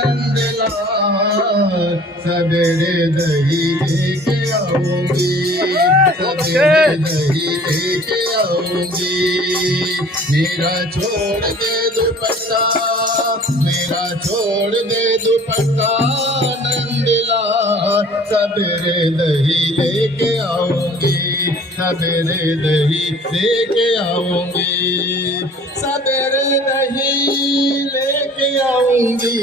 नंदलाल सवेरे दही लेके आऊंगी, सवेरे दही लेके आऊंगी। मेरा छोड़ दे दुपट्टा, मेरा छोड़ दे दुपट्टा नंदलाल सवेरे दही लेके आऊंगी, सवेरे दही लेके आऊंगी, सवेरे दही लेके आऊंगी,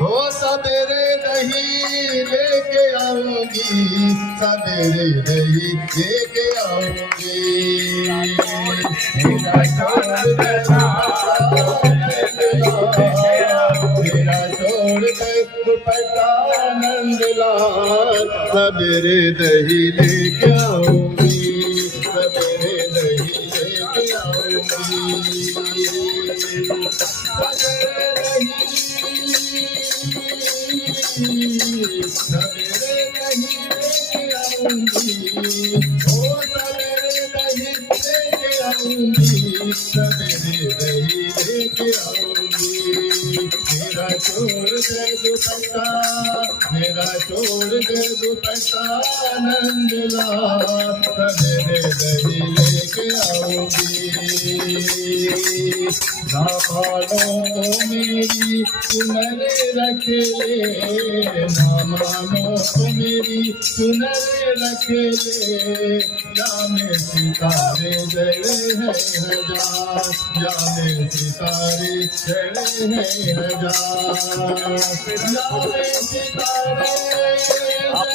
हो सवेरे दही लेके आऊंगी, सवेरे दही लेके आऊंगी। मेरा छोड़ दे मेरा छोड़ दे दुपट्टा नंदलाल सवेरे दही लेके आऊंगी, सवेरे दही लेके आऊंगी, सवेरे दही लेके आऊंगी, ओ सवेरे दही लेके आऊंगी, सवेरे दही लेके आऊंगी। मेरा छोड़ दे दुपट्टा, मेरा छोड़ दे दुपट्टा नंदलाल सवेरे दही लेके आऊंगी। ना मानो तो मेरी सुनर रख ले, ना मानो तो मेरी सुनर रख ले, या में सितारे जले हैं हजार, या में सितारे जले हैं हजार, या में सितारे हजार,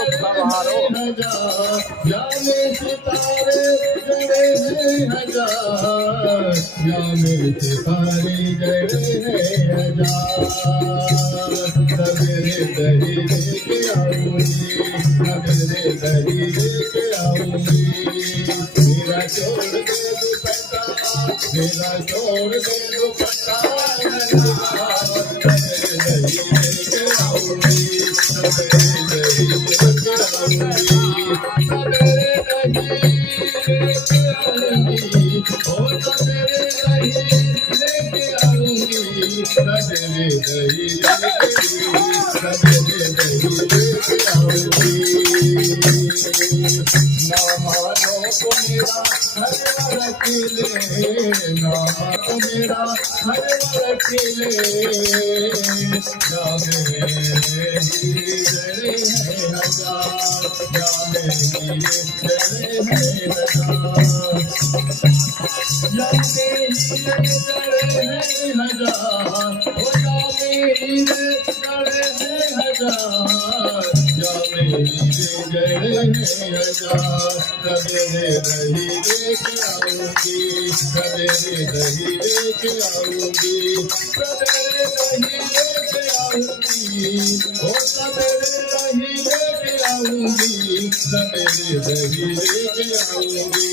या में सितारे जले हैं हजार, या में सितारे जले हैं हजार। सवेरे दही लेके आऊंगी, सवेरे दही लेके आऊंगी। मेरा छोड़ दे दुपट्टा, मेरा छोड़ दे दुपट्टा सवेरे दही लेके आऊंगी, सवेरे दही लेके आऊंगी, सवेरे दही लेके आऊंगी, ओ सवेरे दही लेके आऊंगी, सवेरे दही सवेरे दही लेके आऊंगी। ना मानो तो मेरा हर रख ले, ना मानो मेरा हर रख ले, या मेरे हीरे जले हैं हजार, या मेरे हीरे जले हैं हजार, या मेरे हीरे जले हैं हजार, ओ या मेरे हीरे जले हैं हजार, या मेरे हीरे जले हैं हजार। सवेरे दही लेके आऊंगी, सवेरे दही लेके आऊंगी, सवेरे दही लेके आऊंगी, ओ सवेरे दही लेके आऊंगी, सवेरे दही लेके आऊंगी।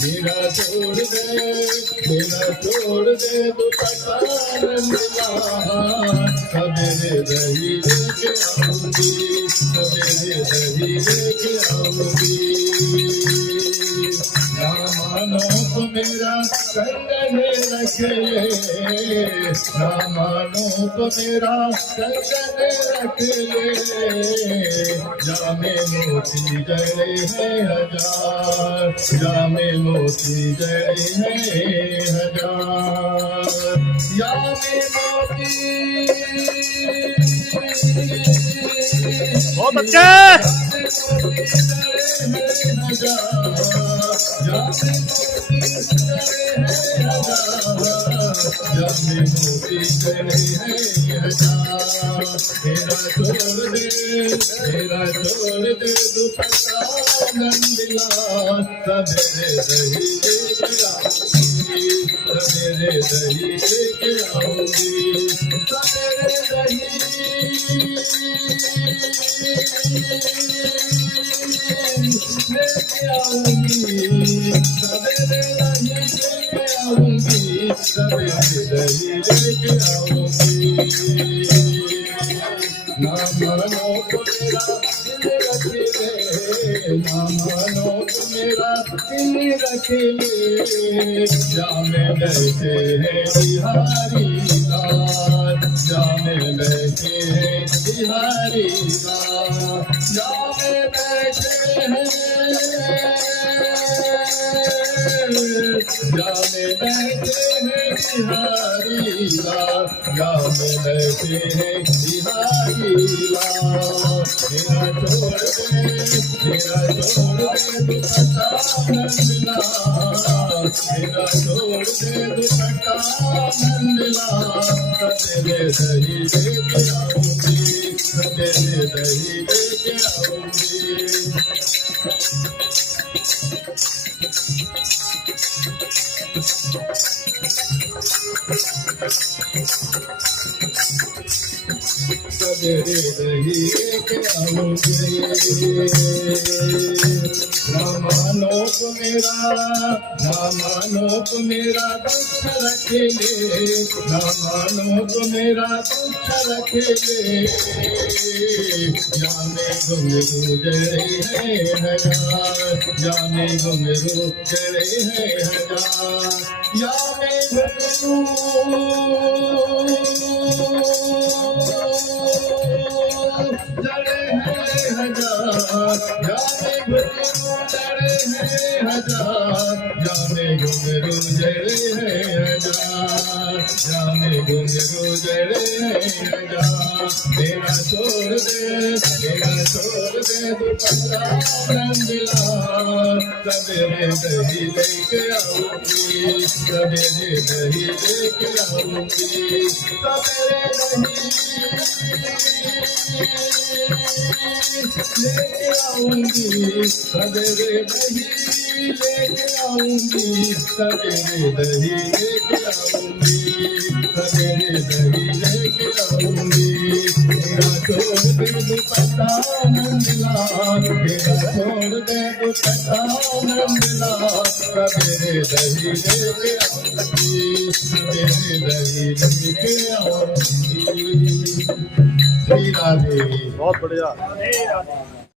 मेरा छोड़ दे, मेरा छोड़ दे दुपट्टा नंदलाल सवेरे दही लेके आऊंगी, सवेरे दही लेके आऊंगी। ना मानो तो मेरा कंगने रख ले, ना मानो तो मेरा कंगने रख ले, जामे मोती जड़े हैं हजार, जामे मोती जड़े हैं हजार, जामे मोती बहुत अच्छे जामे मोती जड़े हैं हजार। मेरा छोड़ दे, मेरा छोड़ दे दुपट्टा नंदलाल सवेरे दही लेके आऊंगी, सवेरे दही लेके आऊंगी, सवेरे दही लेके आऊंगी, सवेरे दही लेके आऊंगी, सवेरे दही लेके आऊंगी। ना मानो तो मेरा दिल रख ले, ना मानो तो मेरा दिल रख ले, जामे बैठे हैं बिहारी लाल, जामे बैठे हैं बिहारी लाल, जामे बैठे हैं, जामे बैठे हैं बिहारी लाल, जामे बैठे हैं बिहारी लाल। मेरा छोड़ दे दुपट्टा नंदलाल, मेरा छोड़ दे दुपट्टा नंदलाल, तेरे दही लेके आऊंगी, तेरे दही लेके आऊंगी। सवेरे दही लेके आऊंगी। ना मानो तो मेरा दुख रख ले, ना मानो तो मेरा दुख रख ले। जाने घुंघरू जड़े हैं हजार, जाने घुंघरू जड़े हैं हजार, जाने घुंघरू जड़े हैं हजार, जाने घुंघरू जड़े हैं हजार, जाने घुंघरू जड़े हैं हजार, जाने घुंघरू जड़े हैं हजार। मेरा छोड़ दे दुपट्टा नंदलाल, सवेरे दही लेके आऊंगी, सवेरे दही लेके आऊंगी, सवेरे लेके आऊंगी, सवेरे दही लेके आऊंगी, सवेरे दही लेके आऊंगी, सवेरे दही लेके आऊंगी। मेरा छोड़ दे दुपट्टा नंदलाल, मेरा छोड़ दे दुपट्टा नंदलाल, सवेरे दही लेके आऊंगी, सवेरे दही लेके आऊंगी। श्री राधे। बहुत बढ़िया।